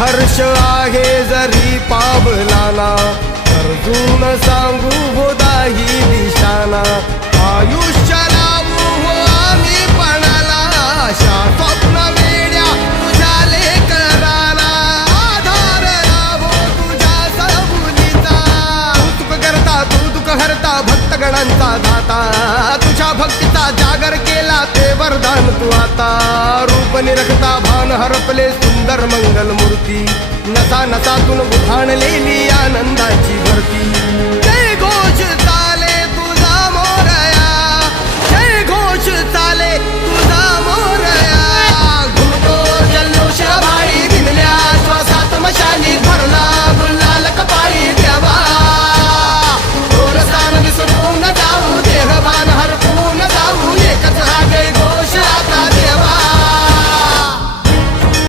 हर्ष आहे जरी पावलाना, अर्जुन सांगू हो दाही दिशाना. आयुष्य लावू हो आम्ही पणाला, आशा स्वप्न वेड्या तुझ्या लेकराला. आधार लाभो तुझ्या सबुलीचा, तू सुख करता तू दुःख हरता भक्तगणांचा दाता. तुझ्या भक्तीचा जागर केला ते वरदान तू आता. रूप निरखता भान हरपले सुंदर मंगल मूर्ती, नसा नसातून उभाणलेली आनंदाची भरती.